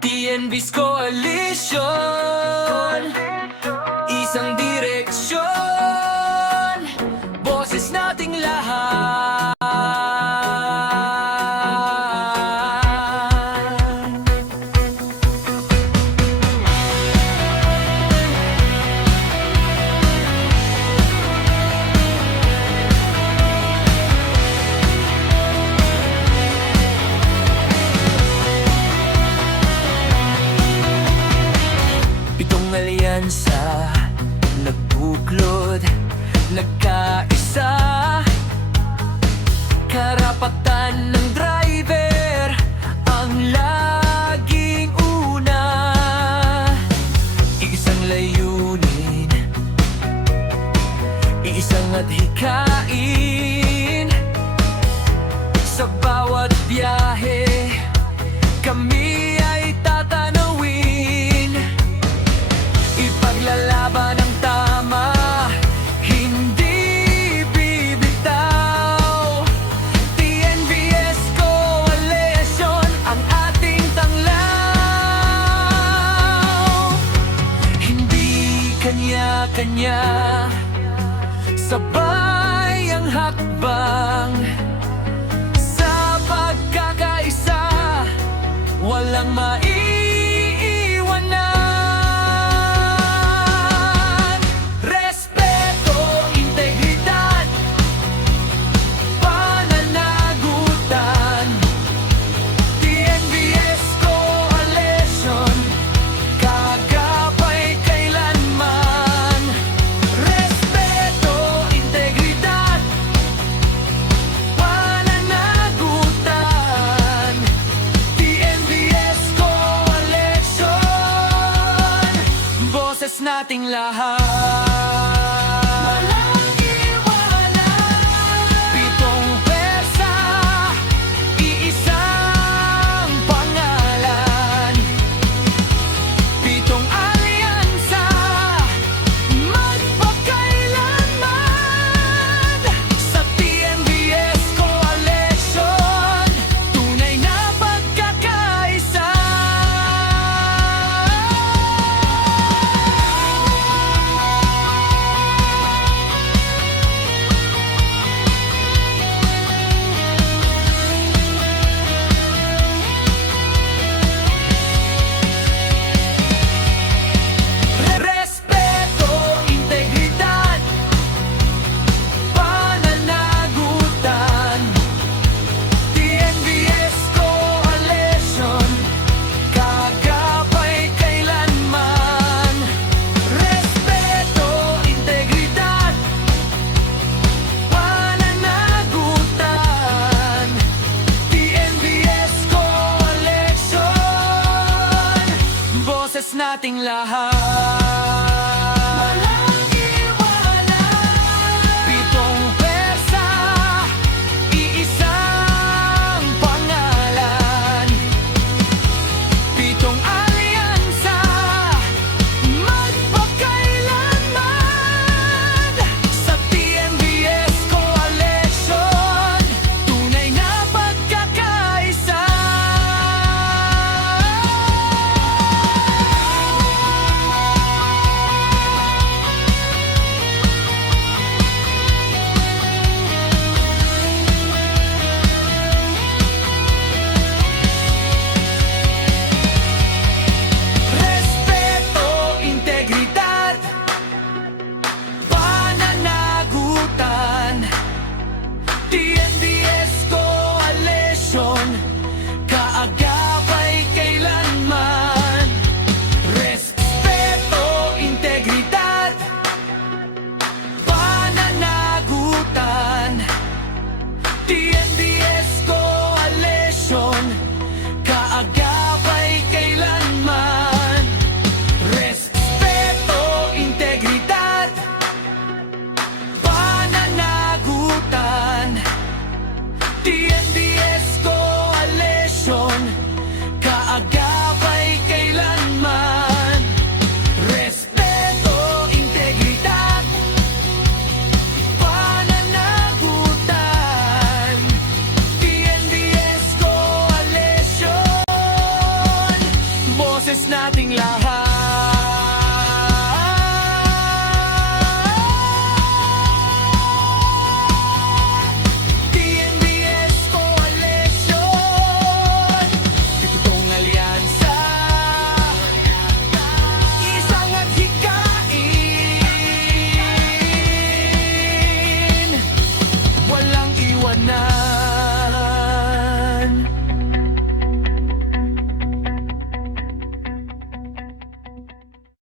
TNV's Coalition, isang direksyon, boses nating lahat. Pitong alyansa, nagbuklod, nagkaisa. Karapatan ng driver ang laging una. Iisang layunin, iisang adhikain. Sa bawat biyahe, kami ay tatanawin. Ipaglalaban ang tama, hindi bibitaw. TNV's Coalition, ang ating tanglaw. Hindi kanya-kanya, sabay ang hakbang. Sa pagkakaisa, walang maiiwanan. Respeto, integridad, pananagutan. TNV's Coalition, kagapay kailanman. Respeto, integridad, pananagutan. TNV's Coalition, boses nating lahat. Walang iwanan. Pitong pwersa, iisang pangalan. Pitong alyansa, magpakailanman. Sa TNV's Coalition, tunay na pagkakaisa. Respeto, integridad, pananagutan. TNV's Coalition, kagapay kailanman. Respeto, integridad, pananagutan. TNV's Coalition, boses nating lahat. Walang iwanan. Pitong pwersa, iisang pangalan. Pitong alyansa, magpakailanman. Sa TNV's Coalition, tunay na pagkakaisa. labanan.